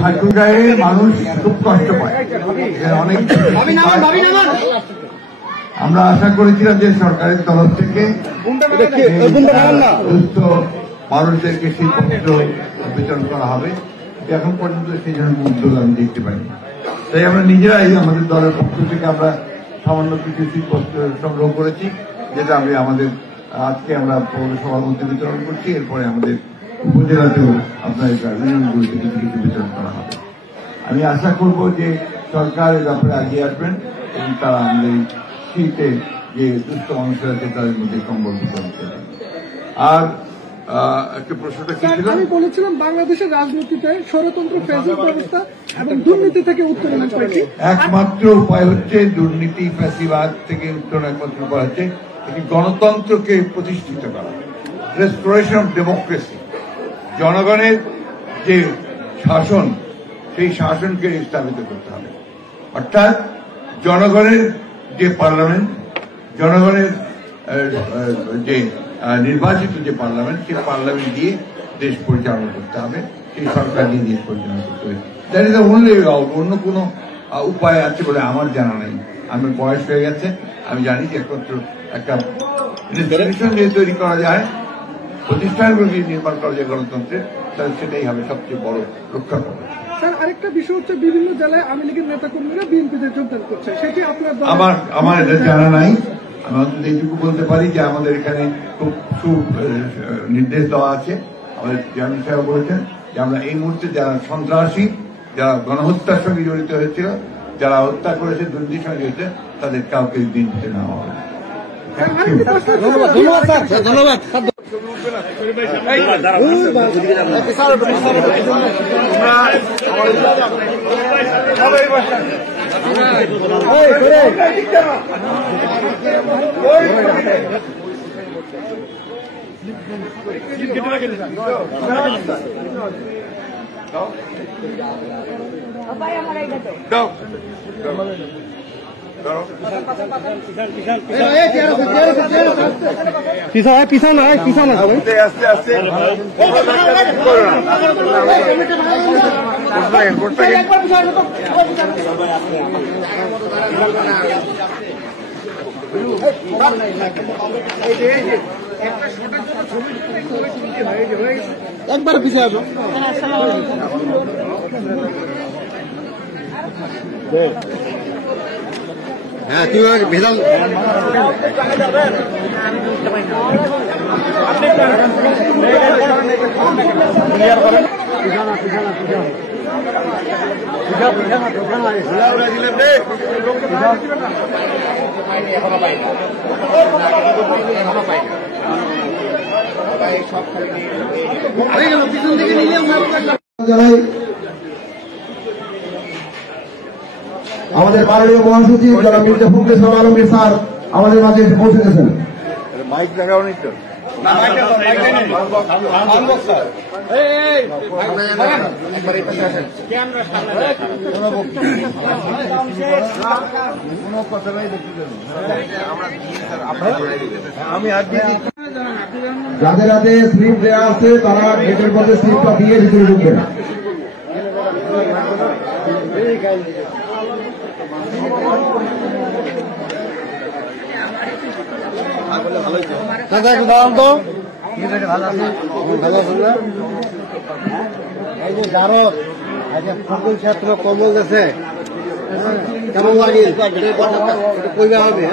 ঠাকুরগাঁয়ে মানুষ খুব কষ্ট পায়, অনেক। আমরা আশা করেছিলাম যে সরকারের তরফ থেকে সুস্থ মানুষদেরকে শীতবস্ত্র বিতরণ করা হবে। এখন পর্যন্ত সেই জন্য উদ্যোগ আমি দেখতে পাইনি। তাই আমরা নিজেরাই আমাদের দলের পক্ষ থেকে আমরা সামান্য কিছু শীতবস্ত্র সংগ্রহ করেছি, যেটা আজকে আমরা পৌরসভার মধ্যে বিতরণ করছি। এরপরে আমাদের উপজেলাতেও আপনার ইউনিয়নগুলিতে কিছু কিছু বিতরণ করা হবে। আমি আশা করব যে সরকার এ ব্যাপারে এগিয়ে আসবেন এবং তারা আমাদের শীতে যে দুস্থ মানুষের আছে তাদের মধ্যে কম্বল বিতরণ করবেন। আর একটা প্রশ্নটা কি ছিল? আমি বলেছিলাম বাংলাদেশের রাজনীতিতে ষড়যন্ত্র, ফ্যাসিস্ট ব্যবস্থা এবং দুর্নীতি থেকে উত্তরণ পাইছি। একমাত্র উপায় হচ্ছে দুর্নীতি, ফ্যাসিবাদ থেকে উত্তরণ একমাত্র উপায় হচ্ছে একটি গণতন্ত্রকে প্রতিষ্ঠিত করা, রেস্টোরেশন অফ ডেমোক্রেসি। জনগণের যে শাসন, সেই শাসনকে স্থাপিত করতে হবে। অর্থাৎ জনগণের যে পার্লামেন্ট, জনগণের যে নির্বাচিত যে পার্লামেন্ট, সেই পার্লামেন্ট দিয়ে দেশ পরিচালনা করতে হবে, সেই সরকার দিয়ে দেশ পরিচালনা করতে হবে। That is the only out. অন্য কোনো উপায় আছে বলে আমার জানা নেই। আমার বয়স হয়ে গেছে, আমি জানি যে একমাত্র একটা ইনস্টিটিউশন যদি তৈরি করা যায়, প্রতিষ্ঠানগুলো যদি নির্মাণ করা যায় গণতন্ত্রের, তাহলে সেটাই হবে সবচেয়ে বড় রক্ষা কবচ। স্যার, আরেকটা বিষয় হচ্ছে বিভিন্ন জেলায় আওয়ামী লীগের নেতাকর্মীরা বিএনপিতে যোগদান করছে, সেটি আপনার আমার এটা জানা নাই। আমি অন্তত এইটুকু বলতে পারি যে আমাদের এখানে খুব নির্দেশ দেওয়া আছে। আমাদের চেয়ারম্যান সাহেব বলেছেন যে আমরা এই মুহূর্তে যারা সন্ত্রাসী, যারা গণহত্যার সঙ্গে জড়িত হয়েছিল, যারা হত্যা করেছে, দুর্নীতির সঙ্গে জড়িত, তাদের কাউকে বিএনপিতে নেওয়া হবে। পিছানো আস্তে আস্তে একবার পিছিয়ে আসো। হ্যাঁ, তুই ভেজাল আমাদের মাননীয় মহাসচিব যারা মির্জা ফখরুল ইসলাম আলমগীর স্যার আমাদের মাঝে এসে পৌঁছে গেছেন। মাইক লাগাও নি তো? যাদের হাতে স্লিপ দেওয়া আছে তারা গেটের মধ্যে স্লিপটা দিয়ে ভিতরে ঢুকবেন। কম্বল গেছে, কেমন লাগে কইবা হবে?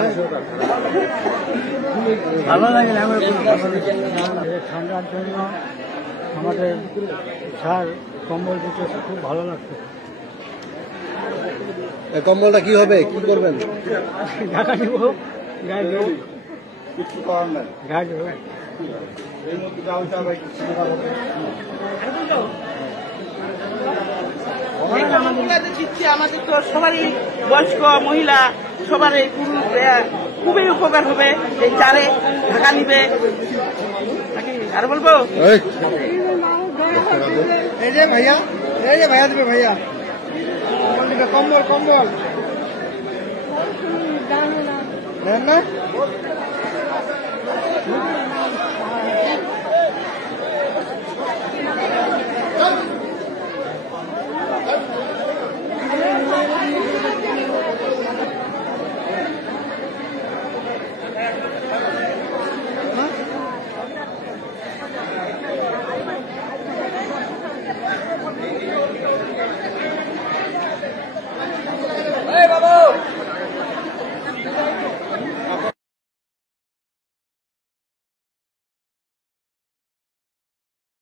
ভালো লাগে ঠান্ডার জন্য আমাদের সার কম্বল দিতে খুব ভালো লাগছে। কম্বলটা কি হবে, কি করবেন? ঢাকা দিব, গায়ে দেব, কিছু করার নাই, গায়ে দেব। আমাদের তো সবারই বয়স্ক মহিলা, সবারই পুরুষ খুবই উপকার হবে। এই চারে ঢাকা নিবে, আর বলবো এই যে ভাইয়া দেবে, ভাইয়া কম্বল কম্বল দেন না।